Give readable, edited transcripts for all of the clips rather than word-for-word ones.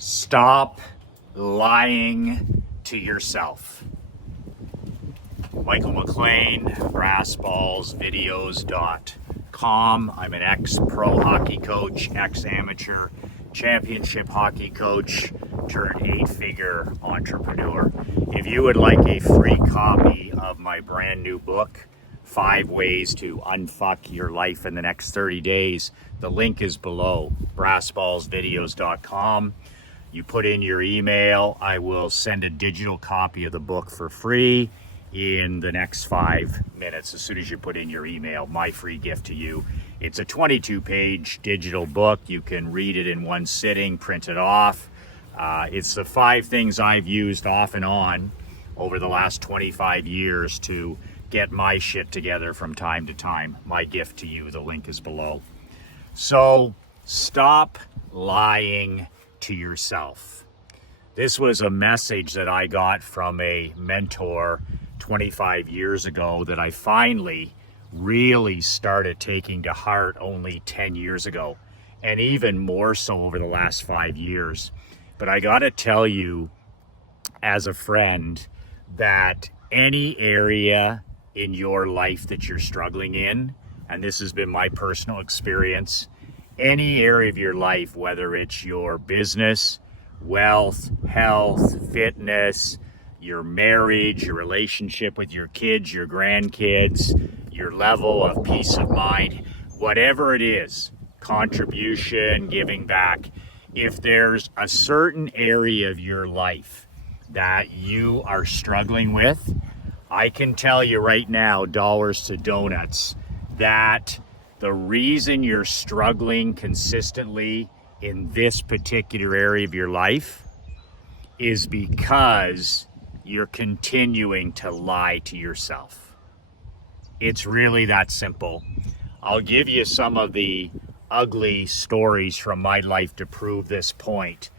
Stop lying to yourself. Michael McLean, BrassBallsVideos.com. I'm an ex-pro hockey coach, ex-amateur championship hockey coach, turned 8-figure entrepreneur. If you would like a free copy of my brand new book, 5 Ways to Unfuck Your Life in the Next 30 Days, the link is below, BrassBallsVideos.com. You put in your email, I will send a digital copy of the book for free in the next 5 minutes. As soon as you put in your email, my free gift to you. It's a 22-page digital book. You can read it in one sitting, print it off. It's the 5 things I've used off and on over the last 25 years to get my shit together from time to time. My gift to you, the link is below. So stop lying to yourself. This was a message that I got from a mentor 25 years ago that I finally really started taking to heart only 10 years ago, and even more so over the last 5 years. But I gotta tell you, as a friend, that any area in your life that you're struggling in, and this has been my personal experience, any area of your life, whether it's your business, wealth, health, fitness, your marriage, your relationship with your kids, your grandkids, your level of peace of mind, whatever it is, contribution, giving back, if there's a certain area of your life that you are struggling with, I can tell you right now, dollars to donuts, that the reason you're struggling consistently in this particular area of your life is because you're continuing to lie to yourself. It's really that simple. I'll give you some of the ugly stories from my life to prove this point.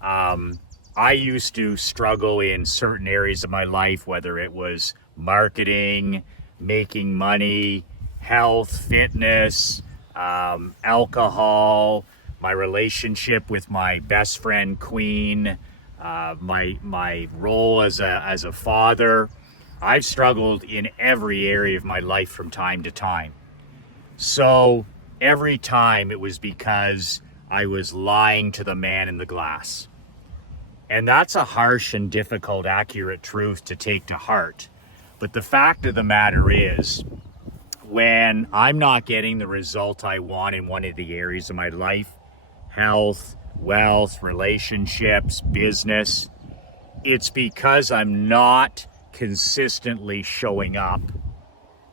I used to struggle in certain areas of my life, whether it was marketing, making money, health, fitness, alcohol, my relationship with my best friend Queen, my role as a father. I've struggled in every area of my life from time to time. So every time it was because I was lying to the man in the glass. And that's a harsh and difficult, accurate truth to take to heart. But the fact of the matter is, when I'm not getting the result I want in one of the areas of my life, health, wealth, relationships, business, it's because I'm not consistently showing up.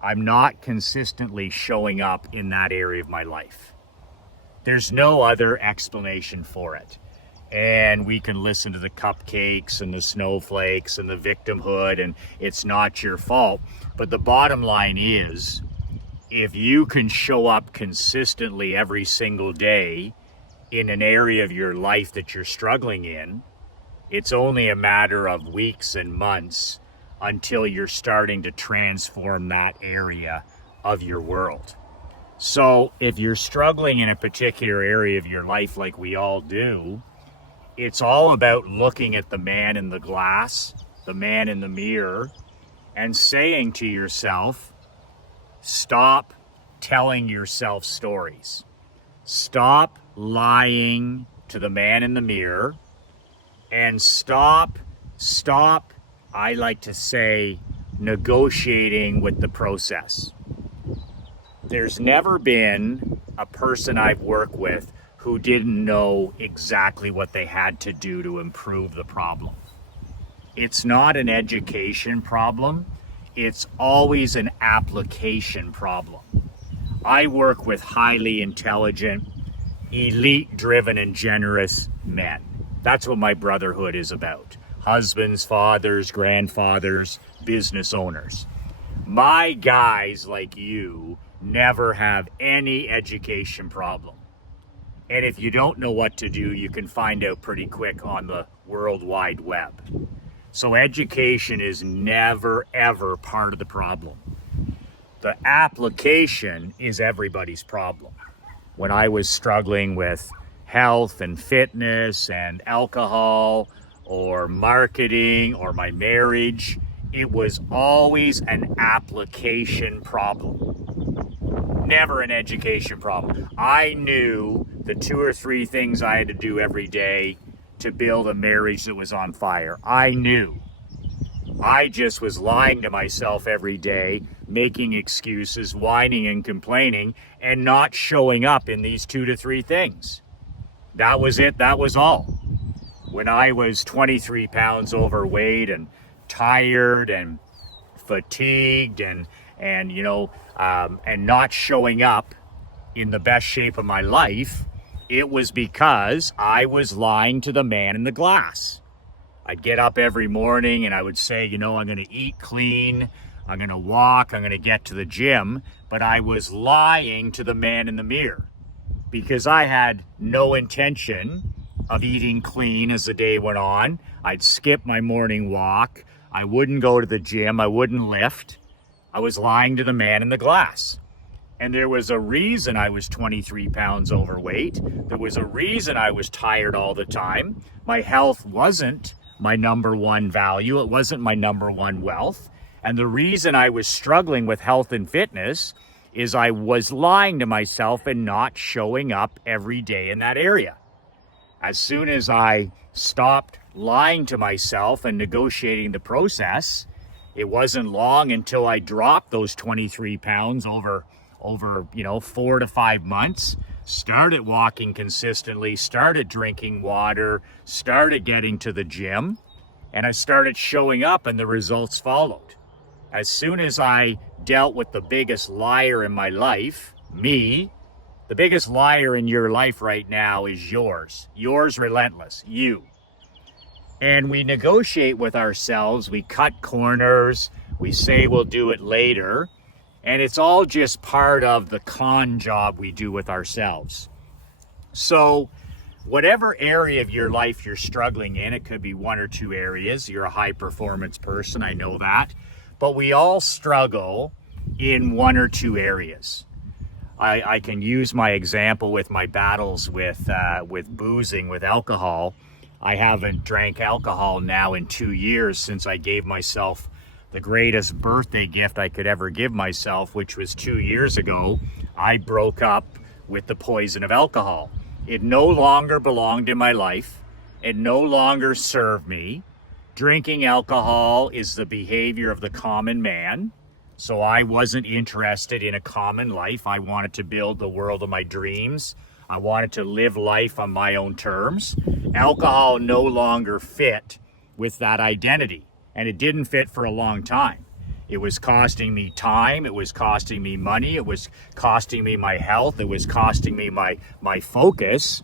I'm not consistently showing up in that area of my life. There's no other explanation for it. And we can listen to the cupcakes and the snowflakes and the victimhood and it's not your fault. But the bottom line is, if you can show up consistently every single day in an area of your life that you're struggling in, it's only a matter of weeks and months until you're starting to transform that area of your world. So if you're struggling in a particular area of your life like we all do, it's all about looking at the man in the glass, the man in the mirror, and saying to yourself, stop telling yourself stories. Stop lying to the man in the mirror, and stop, I like to say, negotiating with the process. There's never been a person I've worked with who didn't know exactly what they had to do to improve the problem. It's not an education problem. It's always an application problem. I work with highly intelligent, elite-driven, and generous men. That's what my brotherhood is about. Husbands, fathers, grandfathers, business owners. My guys like you never have any education problem. And if you don't know what to do, you can find out pretty quick on the World Wide Web. So education is never, ever part of the problem. The application is everybody's problem. When I was struggling with health and fitness and alcohol or marketing or my marriage. It was always an application problem, never an education problem. I knew the 2 or 3 things I had to do every day to build a marriage that was on fire. I knew. I just was lying to myself every day, making excuses, whining and complaining, and not showing up in these 2 to 3 things. That was it. That was all. When I was 23 pounds overweight and tired and fatigued and not showing up in the best shape of my life, it was because I was lying to the man in the glass. I'd get up every morning and I would say, I'm going to eat clean, I'm going to walk, I'm going to get to the gym, but I was lying to the man in the mirror because I had no intention of eating clean as the day went on. I'd skip my morning walk, I wouldn't go to the gym, I wouldn't lift. I was lying to the man in the glass. And there was a reason I was 23 pounds overweight. There was a reason I was tired all the time. My health wasn't my number one value. It wasn't my number one wealth. And the reason I was struggling with health and fitness is I was lying to myself and not showing up every day in that area. As soon as I stopped lying to myself and negotiating the process, it wasn't long until I dropped those 23 pounds over 4 to 5 months, started walking consistently, started drinking water, started getting to the gym, and I started showing up and the results followed. As soon as I dealt with the biggest liar in my life, me, the biggest liar in your life right now is yours. Yours relentless, you. And we negotiate with ourselves, we cut corners, we say we'll do it later, and it's all just part of the con job we do with ourselves. So whatever area of your life you're struggling in, it could be 1 or 2 areas. You're a high performance person, I know that. But we all struggle in 1 or 2 areas. I can use my example with my battles with boozing, with alcohol. I haven't drank alcohol now in 2 years since I gave myself the greatest birthday gift I could ever give myself, which was 2 years ago. I broke up with the poison of alcohol. It no longer belonged in my life. It no longer served me. Drinking alcohol is the behavior of the common man. So I wasn't interested in a common life. I wanted to build the world of my dreams. I wanted to live life on my own terms. Alcohol no longer fit with that identity. And it didn't fit for a long time. It was costing me time. It was costing me money. It was costing me my health. It was costing me my focus.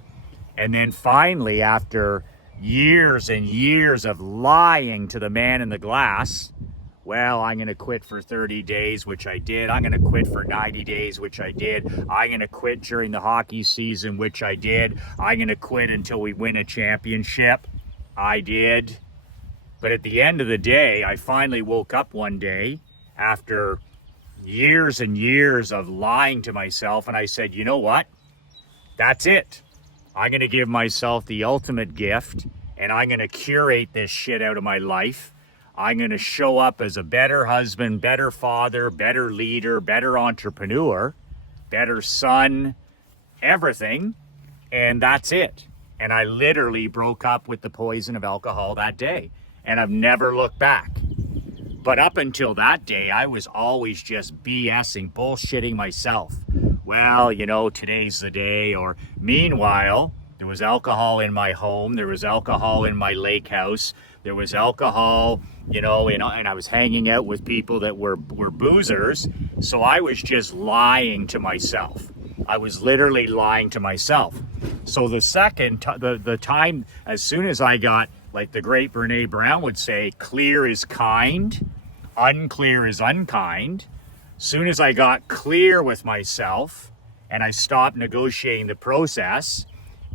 And then finally, after years and years of lying to the man in the glass, well, I'm going to quit for 30 days, which I did. I'm going to quit for 90 days, which I did. I'm going to quit during the hockey season, which I did. I'm going to quit until we win a championship. I did. But at the end of the day, I finally woke up one day after years and years of lying to myself, and I said, you know what? That's it. I'm going to give myself the ultimate gift, and I'm going to curate this shit out of my life. I'm going to show up as a better husband, better father, better leader, better entrepreneur, better son, everything, and that's it. And I literally broke up with the poison of alcohol that day. And I've never looked back. But up until that day, I was always just BSing, bullshitting myself. Well, today's the day. Or meanwhile, there was alcohol in my home. There was alcohol in my lake house. There was alcohol, and I was hanging out with people that were boozers. So I was just lying to myself. I was literally lying to myself. So the time, as soon as I got, like the great Brene Brown would say, clear is kind, unclear is unkind. Soon as I got clear with myself and I stopped negotiating the process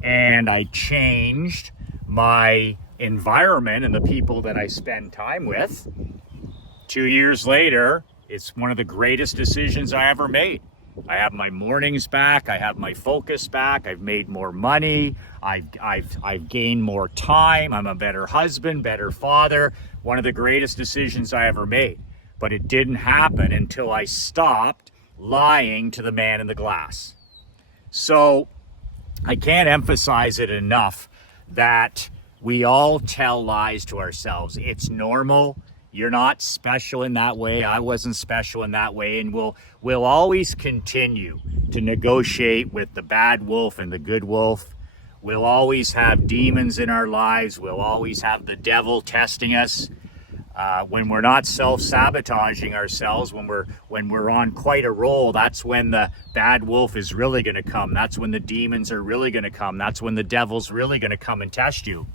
and I changed my environment and the people that I spend time with, 2 years later, it's one of the greatest decisions I ever made. I have my mornings back. I have my focus back. I've made more money. I've gained more time. I'm a better husband, better father. One of the greatest decisions I ever made. But it didn't happen until I stopped lying to the man in the glass. So I can't emphasize it enough that we all tell lies to ourselves. It's normal. You're not special in that way. I wasn't special in that way. And we'll always continue to negotiate with the bad wolf and the good wolf. We'll always have demons in our lives. We'll always have the devil testing us. When we're not self-sabotaging ourselves, when we're on quite a roll, that's when the bad wolf is really going to come. That's when the demons are really going to come. That's when the devil's really going to come and test you.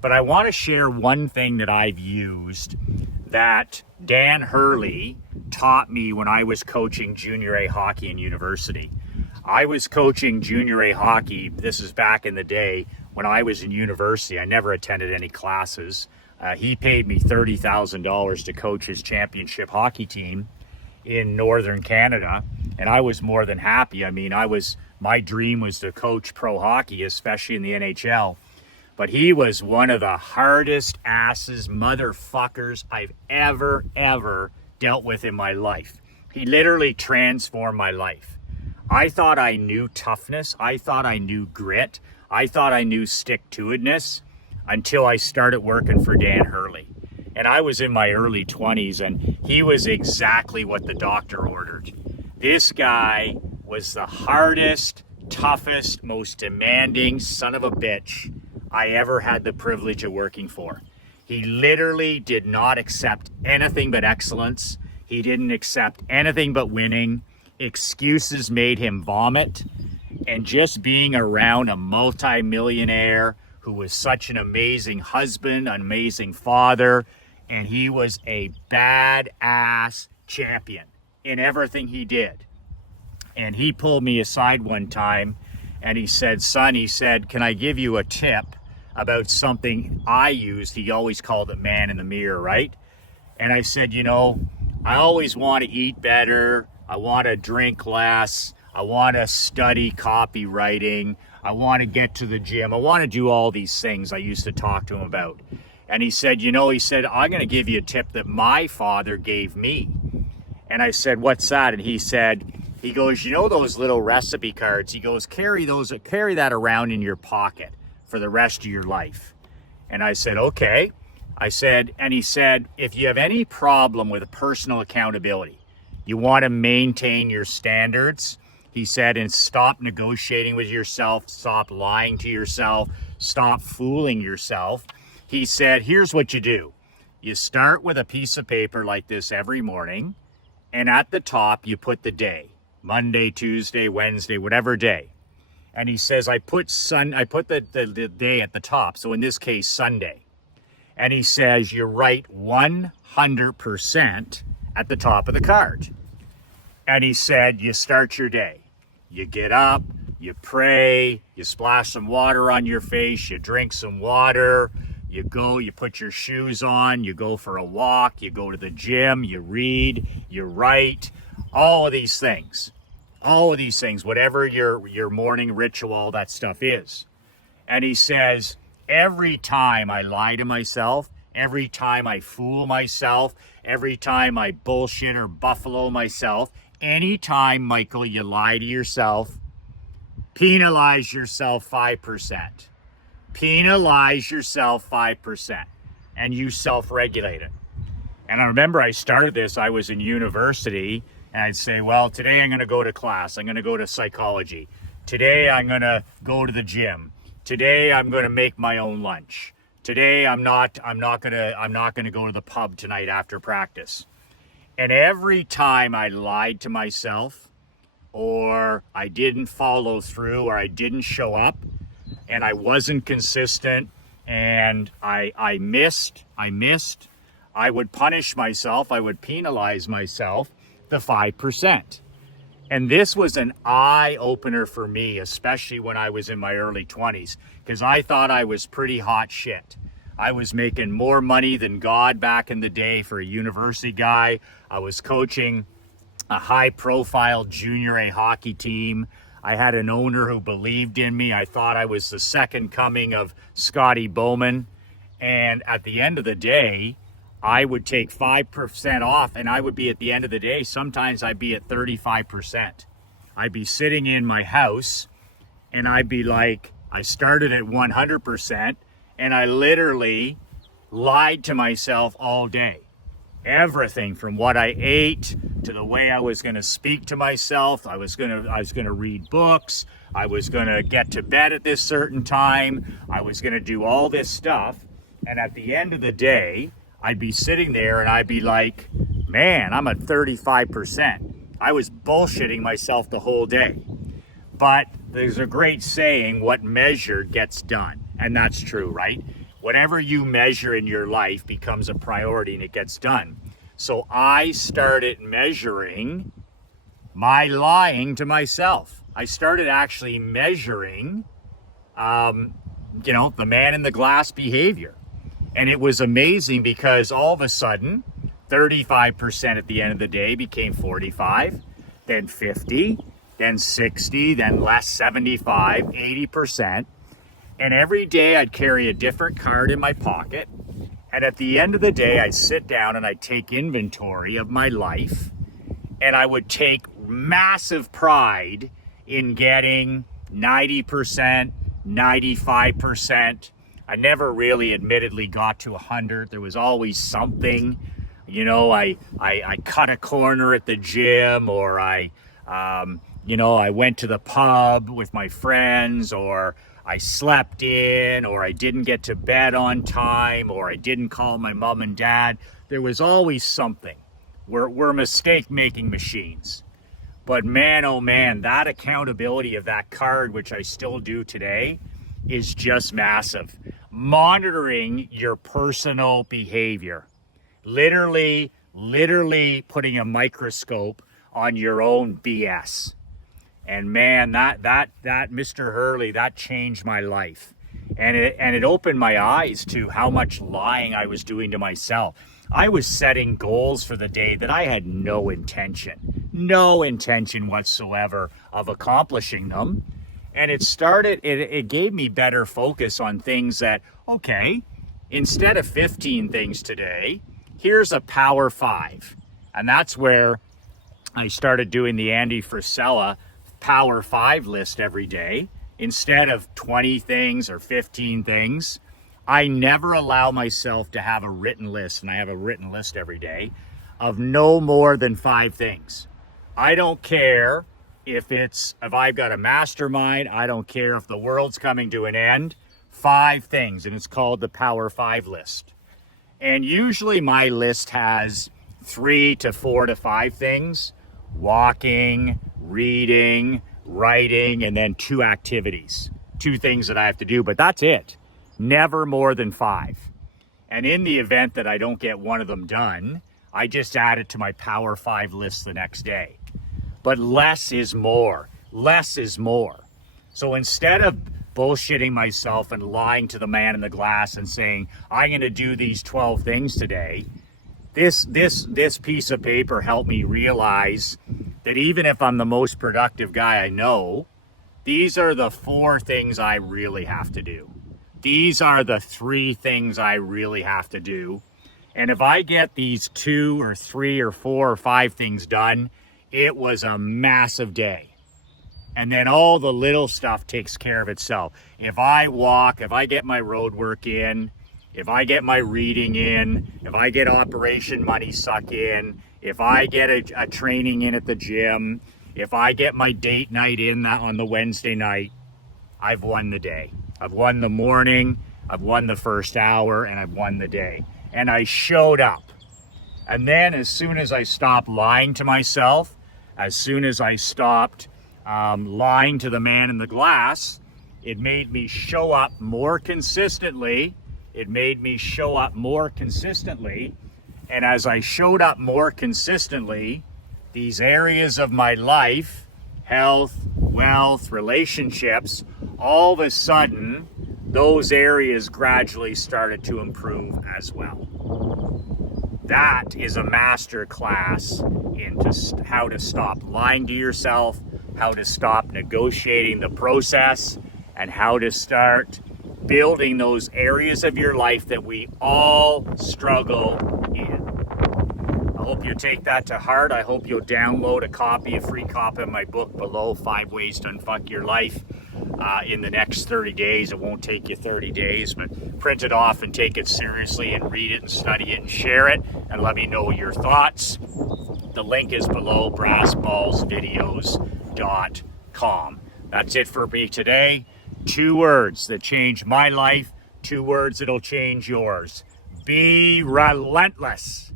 But I want to share one thing that I've used that Dan Hurley taught me when I was coaching junior A hockey in university. I was coaching junior A hockey. This is back in the day when I was in university. I never attended any classes. He paid me $30,000 to coach his championship hockey team in Northern Canada, and I was more than happy. I mean, my dream was to coach pro hockey, especially in the NHL. But he was one of the hardest asses, motherfuckers I've ever dealt with in my life. He literally transformed my life. I thought I knew toughness. I thought I knew grit. I thought I knew stick-to-itness until I started working for Dan Hurley. And I was in my early 20s, and he was exactly what the doctor ordered. This guy was the hardest, toughest, most demanding son of a bitch I ever had the privilege of working for. He literally did not accept anything but excellence. He didn't accept anything but winning. Excuses made him vomit. And just being around a multi-millionaire who was such an amazing husband, an amazing father, and he was a badass champion in everything he did. And he pulled me aside one time and he said, son, he said, can I give you a tip about something I used? He always called it man in the mirror, right? And I said, I always want to eat better. I want to drink less. I want to study copywriting. I want to get to the gym. I want to do all these things I used to talk to him about. And he said, I'm going to give you a tip that my father gave me. And I said, what's that? And he goes, those little recipe cards? He goes, carry that around in your pocket for the rest of your life. And I said, okay. And he said, if you have any problem with personal accountability, you want to maintain your standards, he said, and stop negotiating with yourself, stop lying to yourself, stop fooling yourself. He said, here's what you do. You start with a piece of paper like this every morning, and at the top you put the day, Monday, Tuesday, Wednesday, whatever day. And he says, I put the day at the top, so in this case, Sunday. And he says, you write 100% at the top of the card. And he said, you start your day. You get up, you pray, you splash some water on your face, you drink some water, you go, you put your shoes on, you go for a walk, you go to the gym, you read, you write, all of these things, whatever your morning ritual, all that stuff is. And he says, every time I lie to myself, every time I fool myself, every time I bullshit or buffalo myself, anytime, Michael, you lie to yourself, penalize yourself 5%. Penalize yourself 5%. And you self-regulate it. And I remember I started this, I was in university, and I'd say, well, today I'm going to go to class. I'm going to go to psychology. Today I'm going to go to the gym. Today I'm going to make my own lunch. Today I'm not going to go to the pub tonight after practice. And every time I lied to myself, or I didn't follow through, or I didn't show up, and I wasn't consistent, and I missed, I would punish myself, I would penalize myself the 5%. And this was an eye-opener for me, especially when I was in my early 20s, because I thought I was pretty hot shit. I was making more money than God back in the day for a university guy. I was coaching a high-profile junior A hockey team. I had an owner who believed in me. I thought I was the second coming of Scotty Bowman. And at the end of the day, I would take 5% off, and I would be, at the end of the day, sometimes I'd be at 35%. I'd be sitting in my house, and I'd be like, I started at 100%, and I literally lied to myself all day. Everything from what I ate to the way I was going to speak to myself. I was going to read books. I was going to get to bed at this certain time. I was going to do all this stuff. And at the end of the day, I'd be sitting there and I'd be like, man, I'm at 35%. I was bullshitting myself the whole day. But there's a great saying, what measured gets done. And that's true, right? Whatever you measure in your life becomes a priority and it gets done. So I started measuring my lying to myself. I started actually measuring, the man in the glass behavior. And it was amazing because all of a sudden, 35% at the end of the day became 45, then 50, then 60, then less 75, 80%. And every day I'd carry a different card in my pocket. And at the end of the day, I'd sit down and I'd take inventory of my life. And I would take massive pride in getting 90%, 95%. I never really admittedly got to 100. There was always something. I cut a corner at the gym, or I went to the pub with my friends, or I slept in, or I didn't get to bed on time, or I didn't call my mom and dad. There was always something. We're mistake-making machines. But man, oh man, that accountability of that card, which I still do today, is just massive. Monitoring your personal behavior. Literally putting a microscope on your own BS. And man, that Mr. Hurley, that changed my life. And it opened my eyes to how much lying I was doing to myself. I was setting goals for the day that I had no intention whatsoever of accomplishing them. And it gave me better focus on things that, okay, instead of 15 things today, here's a power 5. And that's where I started doing the Andy Frisella Power 5 list every day. Instead of 20 things or 15 things, I never allow myself to have a written list, and I have a written list every day, of no more than 5 things. I don't care if I've got a mastermind, I don't care if the world's coming to an end, 5 things, and it's called the Power 5 list. And usually my list has 3 to 4 to 5 things: walking, reading, writing, and then 2 activities, 2 things that I have to do, but that's it. Never more than 5. And in the event that I don't get one of them done, I just add it to my Power 5 list the next day. But less is more. Less is more. So instead of bullshitting myself and lying to the man in the glass and saying, I'm going to do these 12 things today, this piece of paper helped me realize that even if I'm the most productive guy I know, these are the 4 things I really have to do. These are the 3 things I really have to do. And if I get these 2 or 3 or 4 or 5 things done, it was a massive day. And then all the little stuff takes care of itself. If I walk, if I get my road work in, if I get my reading in, if I get Operation Money Suck in, if I get a training in at the gym, if I get my date night in on the Wednesday night, I've won the day. I've won the morning, I've won the first hour, and I've won the day. And I showed up. And then as soon as I stopped lying to myself, as soon as I stopped lying to the man in the glass, it made me show up more consistently. And as I showed up more consistently, these areas of my life, health, wealth, relationships, all of a sudden, those areas gradually started to improve as well. That is a master class into how to stop lying to yourself, how to stop negotiating the process, and how to start building those areas of your life that we all struggle in. I hope you take that to heart. I hope you'll download a free copy of my book below, 5 Ways to Unfuck Your Life, in the next 30 days. It won't take you 30 days, but print it off and take it seriously and read it and study it and share it and let me know your thoughts. The link is below, brassballsvideos.com. That's it for me today. 2 words that changed my life, 2 words that'll change yours. Be relentless.